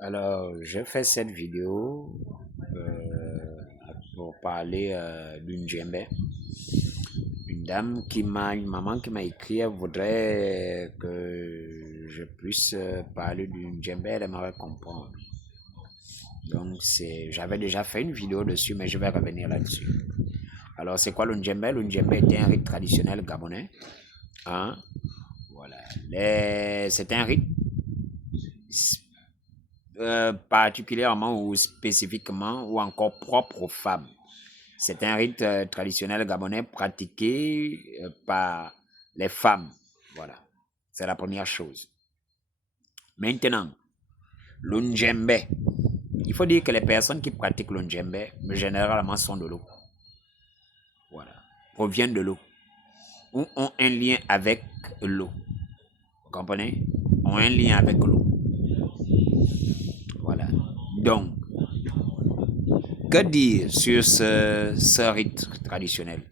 Alors, je fais cette vidéo pour parler d'une djembé. Une maman qui m'a écrit, elle voudrait que je puisse parler d'une djembé, elle aimerait comprendre. Donc, j'avais déjà fait une vidéo dessus, mais je vais revenir là-dessus. Alors, c'est quoi le djembé? Le djembé était un rite traditionnel gabonais. Hein? Voilà. C'est un rite particulièrement ou spécifiquement ou encore propre aux femmes. C'est un rite traditionnel gabonais pratiqué par les femmes. Voilà, c'est la première chose. Maintenant, l'undjembé. Il faut dire que les personnes qui pratiquent l'undjembé, généralement, sont de l'eau. Voilà, proviennent de l'eau ou ont un lien avec l'eau. Vous comprenez? Ont un lien avec l'eau. Voilà. Donc, que dire sur ce rite traditionnel?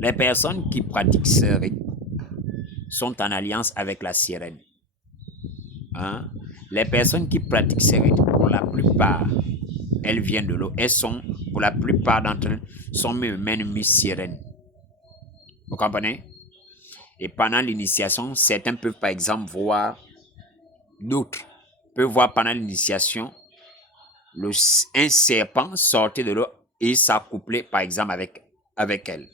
Les personnes qui pratiquent ce rite sont en alliance avec la sirène. Hein? Les personnes qui pratiquent ce rite, pour la plupart, elles viennent de l'eau. Elles sont, pour la plupart d'entre elles, sont même sirènes. Vous comprenez? Et pendant l'initiation, certains peuvent par exemple voir, d'autres peuvent voir pendant l'initiation un serpent sortir de l'eau et s'accoupler par exemple avec elle.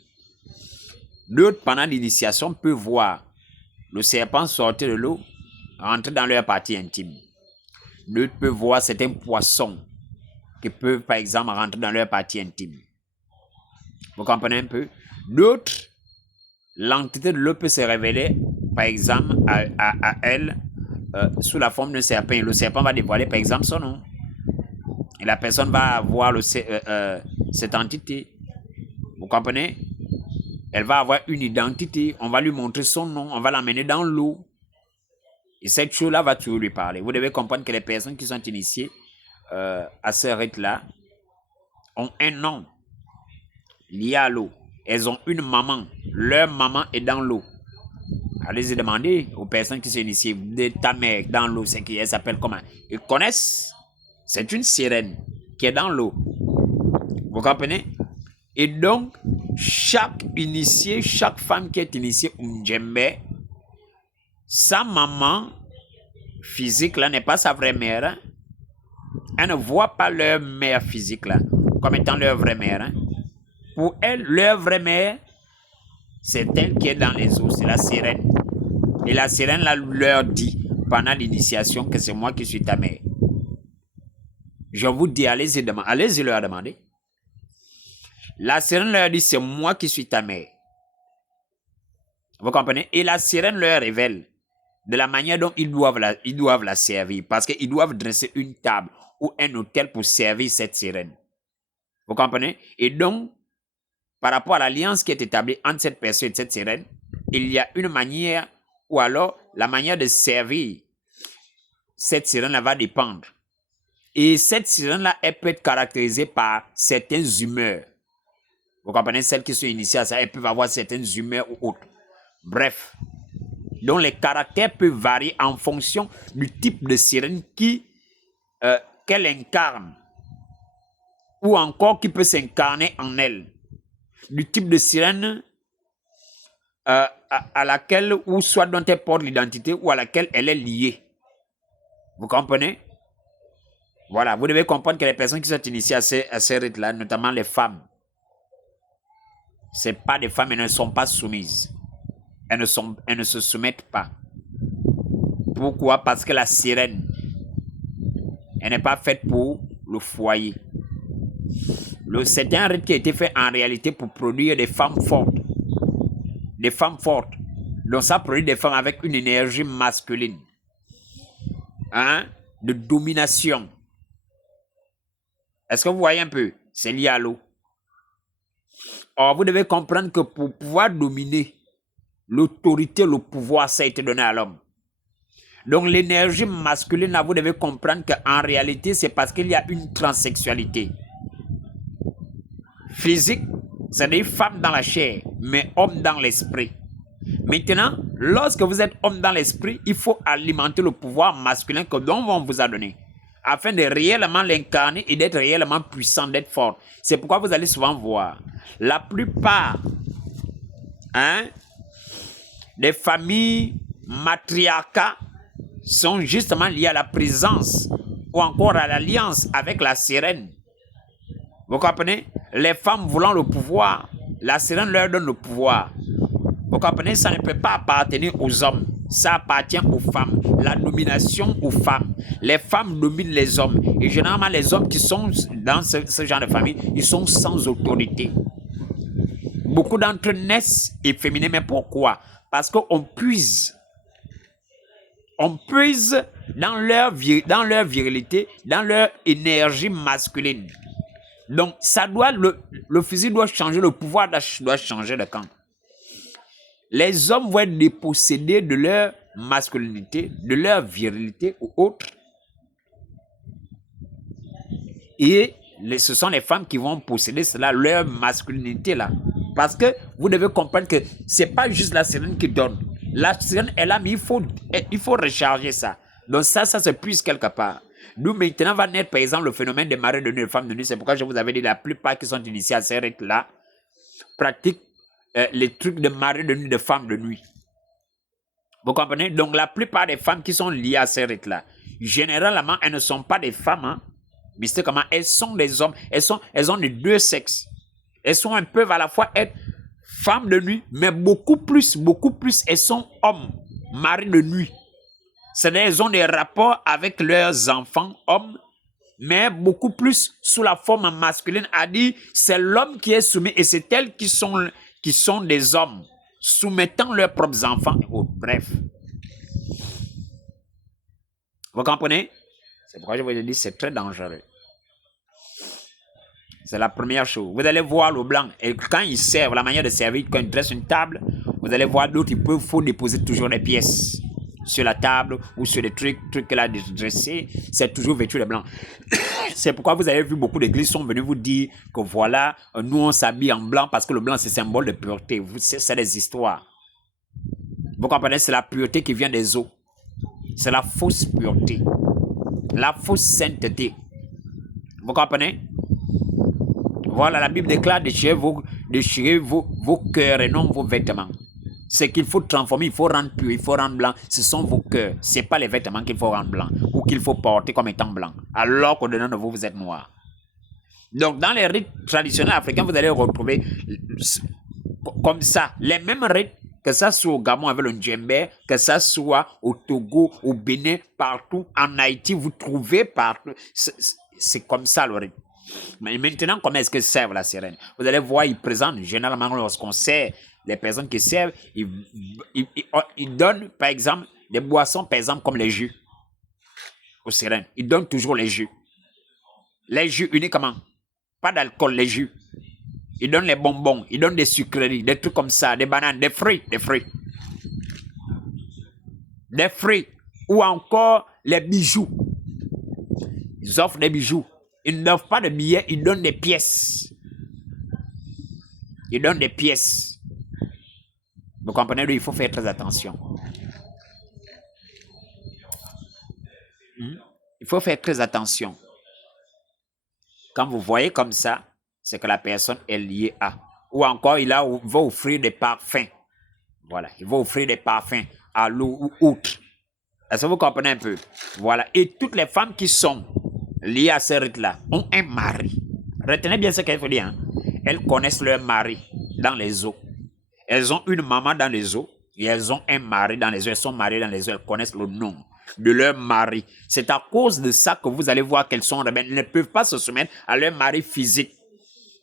D'autres pendant l'initiation peuvent voir le serpent sortir de l'eau, rentrer dans leur partie intime. D'autres peuvent voir certains poissons qui peuvent par exemple rentrer dans leur partie intime. Vous comprenez un peu? D'autres, l'entité de l'eau peut se révéler par exemple à elle sous la forme d'un serpent. Le serpent va dévoiler par exemple son nom. Et la personne va voir cette entité. Vous comprenez? Elle va avoir une identité. On va lui montrer son nom. On va l'amener dans l'eau. Et cette chose-là va toujours lui parler. Vous devez comprendre que les personnes qui sont initiées à ce rite-là ont un nom lié à l'eau. Elles ont une maman. Leur maman est dans l'eau. Allez-y demander aux personnes qui sont initiées de ta mère dans l'eau, c'est qu'elle s'appelle comment? Ils connaissent. C'est une sirène qui est dans l'eau. Vous comprenez? Et donc, chaque initié, chaque femme qui est initiée au djembé, sa maman physique là n'est pas sa vraie mère. Hein? Elle ne voit pas leur mère physique là comme étant leur vraie mère. Hein? Pour elle, leur vraie mère, c'est elle qui est dans les eaux, c'est la sirène. Et la sirène là, leur dit pendant l'initiation que c'est moi qui suis ta mère. Je vous dis, allez-y leur demander. La sirène leur dit, c'est moi qui suis ta mère. Vous comprenez? Et la sirène leur révèle de la manière dont ils doivent la servir. Parce qu'ils doivent dresser une table ou un hôtel pour servir cette sirène. Vous comprenez? Et donc, par rapport à l'alliance qui est établie entre cette personne et cette sirène, il y a une manière, ou alors la manière de servir cette sirène-là va dépendre. Et cette sirène-là, elle peut être caractérisée par certaines humeurs. Vous comprenez? Celles qui sont initiées à ça, elles peuvent avoir certaines humeurs ou autres. Bref. Donc les caractères peuvent varier en fonction du type de sirène qu'elle incarne. Ou encore qui peut s'incarner en elle. Du type de sirène à laquelle, ou soit dont elle porte l'identité, ou à laquelle elle est liée. Vous comprenez? Voilà, vous devez comprendre que les personnes qui sont initiées à ces rites-là, notamment les femmes, ce n'est pas des femmes, elles ne sont pas soumises. Elles ne se soumettent pas. Pourquoi? Parce que la sirène, elle n'est pas faite pour le foyer. C'est un rite qui a été fait en réalité pour produire des femmes fortes. Des femmes fortes. Donc ça produit des femmes avec une énergie masculine. Hein? De domination. Est-ce que vous voyez un peu? C'est lié à l'eau. Or, vous devez comprendre que pour pouvoir dominer, l'autorité, le pouvoir, ça a été donné à l'homme. Donc l'énergie masculine, là, vous devez comprendre qu'en réalité, c'est parce qu'il y a une transsexualité. Physique, c'est-à-dire femme dans la chair, mais homme dans l'esprit. Maintenant, lorsque vous êtes homme dans l'esprit, il faut alimenter le pouvoir masculin que dont on vous a donné, afin de réellement l'incarner et d'être réellement puissant, d'être fort. C'est pourquoi vous allez souvent voir la plupart des familles matriarcales sont justement liées à la présence ou encore à l'alliance avec la sirène. Vous comprenez? Les femmes voulant le pouvoir, la sirène leur donne le pouvoir. Vous comprenez? Ça ne peut pas appartenir aux hommes. Ça appartient aux femmes. La domination aux femmes. Les femmes dominent les hommes. Et généralement, les hommes qui sont dans ce genre de famille, ils sont sans autorité. Beaucoup d'entre eux naissent efféminés. Mais pourquoi? Parce qu'on puise. On puise dans leur virilité, dans leur énergie masculine. Donc, ça doit, le physique doit changer, le pouvoir doit changer de camp. Les hommes vont être dépossédés de leur masculinité, de leur virilité ou autre. Et ce sont les femmes qui vont posséder cela, leur masculinité là. Parce que vous devez comprendre que ce n'est pas juste la sirène qui donne. La sirène est là, mais il faut recharger ça. Donc ça se puise quelque part. Nous, maintenant, va naître, par exemple, le phénomène des maris de nuit et des femmes de nuit. C'est pourquoi je vous avais dit, la plupart qui sont initiés à ces rites-là pratiquent les trucs de mari de nuit, de femmes de nuit. Vous comprenez? Donc, la plupart des femmes qui sont liées à ces rites-là, généralement, elles ne sont pas des femmes, mystiquement, elles sont des hommes. Elles ont les deux sexes. Elles peuvent à la fois être femmes de nuit, mais beaucoup plus, elles sont hommes, maris de nuit. C'est-à-dire, elles ont des rapports avec leurs enfants, hommes, mais beaucoup plus sous la forme masculine. A dit, c'est l'homme qui est soumis et c'est elles qui sont des hommes, soumettant leurs propres enfants. Oh, bref. Vous comprenez? C'est pourquoi je vous ai dit, c'est très dangereux. C'est la première chose. Vous allez voir le blanc. Et quand ils servent, la manière de servir, quand ils dressent une table, vous allez voir d'autres, il faut déposer toujours des pièces sur la table ou sur des trucs qu'elle a dressés. C'est toujours vêtu de blanc. C'est pourquoi vous avez vu beaucoup d'églises sont venues vous dire que voilà, nous on s'habille en blanc parce que le blanc c'est symbole de pureté. C'est des histoires. Vous comprenez? C'est la pureté qui vient des eaux. C'est la fausse pureté. La fausse sainteté. Vous comprenez? Voilà, la Bible déclare déchirer vos cœurs et non vos vêtements. C'est qu'il faut transformer, il faut rendre pur, il faut rendre blanc. Ce sont vos cœurs. Ce n'est pas les vêtements qu'il faut rendre blanc ou qu'il faut porter comme étant blanc. Alors qu'au-dedans de vous, vous êtes noir. Donc, dans les rites traditionnels africains, vous allez retrouver comme ça, les mêmes rites, que ça soit au Gabon avec le djembé, que ça soit au Togo, au Bénin, partout, en Haïti, vous trouvez partout. C'est comme ça le rite. Mais maintenant, comment est-ce que servent la sirène? Vous allez voir, ils présentent, généralement, lorsqu'on sert, les personnes qui servent, ils donnent, par exemple, des boissons, par exemple, comme les jus aux sirènes. Ils donnent toujours les jus. Les jus uniquement. Pas d'alcool, les jus. Ils donnent les bonbons, ils donnent des sucreries, des trucs comme ça, des bananes, des fruits. Des fruits. Ou encore les bijoux. Ils offrent des bijoux. Ils n'offrent pas de billets, ils donnent des pièces. Ils donnent des pièces. Vous comprenez, il faut faire très attention. Il faut faire très attention. Quand vous voyez comme ça, c'est que la personne est liée à. Ou encore, il va offrir des parfums. Voilà, il va offrir des parfums à l'eau ou autre. Est-ce que vous comprenez un peu? Voilà, et toutes les femmes qui sont liées à ce rite-là ont un mari. Retenez bien ce qu'il faut dire. Elles connaissent leur mari dans les eaux. Elles ont une maman dans les eaux et elles ont un mari dans les eaux. Elles sont mariées dans les eaux. Elles connaissent le nom de leur mari. C'est à cause de ça que vous allez voir qu'elles sont rebelles. Elles ne peuvent pas se soumettre à leur mari physique.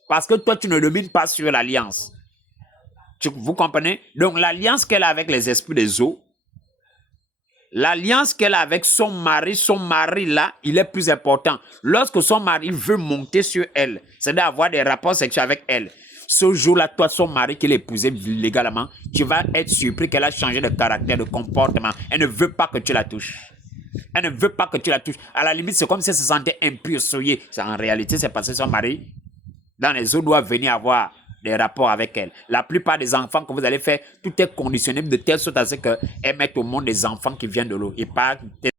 Parce que toi, tu ne domines pas sur l'alliance. Vous comprenez? Donc, l'alliance qu'elle a avec les esprits des eaux, l'alliance qu'elle a avec son mari là, il est plus important. Lorsque son mari veut monter sur elle, c'est-à-dire avoir des rapports sexuels avec elle, ce jour-là, toi, son mari qui l'épousait légalement, tu vas être surpris qu'elle a changé de caractère, de comportement. Elle ne veut pas que tu la touches. Elle ne veut pas que tu la touches. À la limite, c'est comme si elle se sentait impure, souillée. En réalité, c'est parce que son mari, dans les eaux, doit venir avoir des rapports avec elle. La plupart des enfants que vous allez faire, tout est conditionné de telle sorte à ce qu'elle mette au monde des enfants qui viennent de l'eau et pas